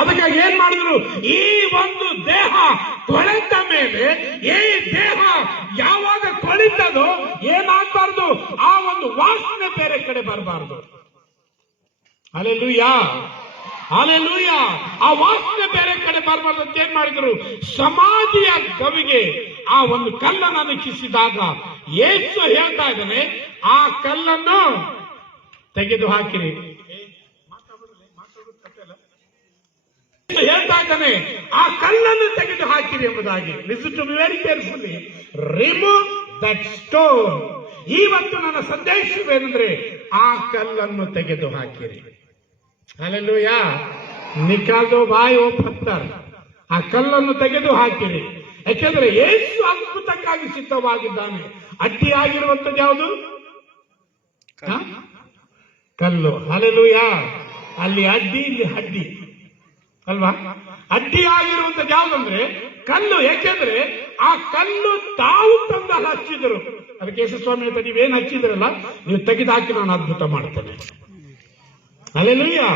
ಅದಕ್ಕಾಗಿ ಏನ್ ಮಾಡಿದ್ರು, ಈ ಒಂದು ದೇಹ ತೊಳೆದ ಮೇಲೆ, ಈ ದೇಹ ಯಾವಾಗ ತೊಳಿತದೋ ಏನಾಗಬಾರ್ದು, ಆ ಒಂದು ವಾಸನೆ ಬೇರೆ ಕಡೆ ಬರಬಾರ್ದು. Hallelujah, hallelujah. ಆ ವಾಸನೆ ಬೇರೆ ಕಡೆ ಬರಬಾರ್ದು ಅಂತ ಏನ್ ಮಾಡಿದ್ರು, ಸಮಾಧಿಯ ಗವಿಗೆ ಆ ಒಂದು ಕಲ್ಲನ್ನು ಅನ್ನಿಸಿದಾಗ ಯೇಸು ಹೇಳ್ತಾ ಇದ್ದಾನೆ, ಆ ಕಲ್ಲನ್ನು ತೆಗೆದು ಹಾಕಿರಿ. ಹೇಳ್ತಾ ಇದ್ದಾನೆ, ಆ ಕಲ್ಲನ್ನು ತೆಗೆದು ಹಾಕಿರಿ ಎಂಬುದಾಗಿ. Listen to me very carefully, remove that stone. ಇವತ್ತು ನನ್ನ ಸಂದೇಶವೇನೆಂದ್ರೆ, ಆ ಕಲ್ಲನ್ನು ತೆಗೆದು ಹಾಕಿರಿ. ಹಲ್ಲೆಲೂಯಾ. ನಿಕಾಲ್ ದೋ ಭಾಯ್ ಓ ಪತ್ತರ್, ಆ ಕಲ್ಲನ್ನು ತೆಗೆದು ಹಾಕಿರಿ. ಯಾಕೆಂದ್ರೆ ಯೇಸು ಅದ್ಭುತಕ್ಕಾಗಿ ಸಿದ್ಧವಾಗಿದ್ದಾನೆ. ಅಡ್ಡಿಯಾಗಿರುವಂತದ್ದು ಯಾವುದು? ಕಲ್ಲು. ಹಲ್ಲೆಲೂಯಾ. ಅಲ್ಲಿ ಅಡ್ಡಿ, ಇಲ್ಲಿ ಹಡ್ಡಿ ಅಲ್ವಾ? ಅಡ್ಡಿಯಾಗಿರುವಂತದ್ದು ಯಾವುದಂದ್ರೆ ಕಲ್ಲು. ಯಾಕೆಂದ್ರೆ ಆ ಕಲ್ಲು ತಾವು ತಂದಲ್ಲಿ ಹಚ್ಚಿದರು. ಅದಕ್ಕೆ ಯೇಸುಸ್ವಾಮಿ ಹೇಳ್ತಾರೆ, ನೀವೇನು ಹಚ್ಚಿದ್ರಲ್ಲ ನೀವು ತೆಗೆದು ಹಾಕಿ ನಾನು ಅದ್ಭುತ ಮಾಡ್ತೇನೆ. ಹಲ್ಲೆಲೂಯಾ.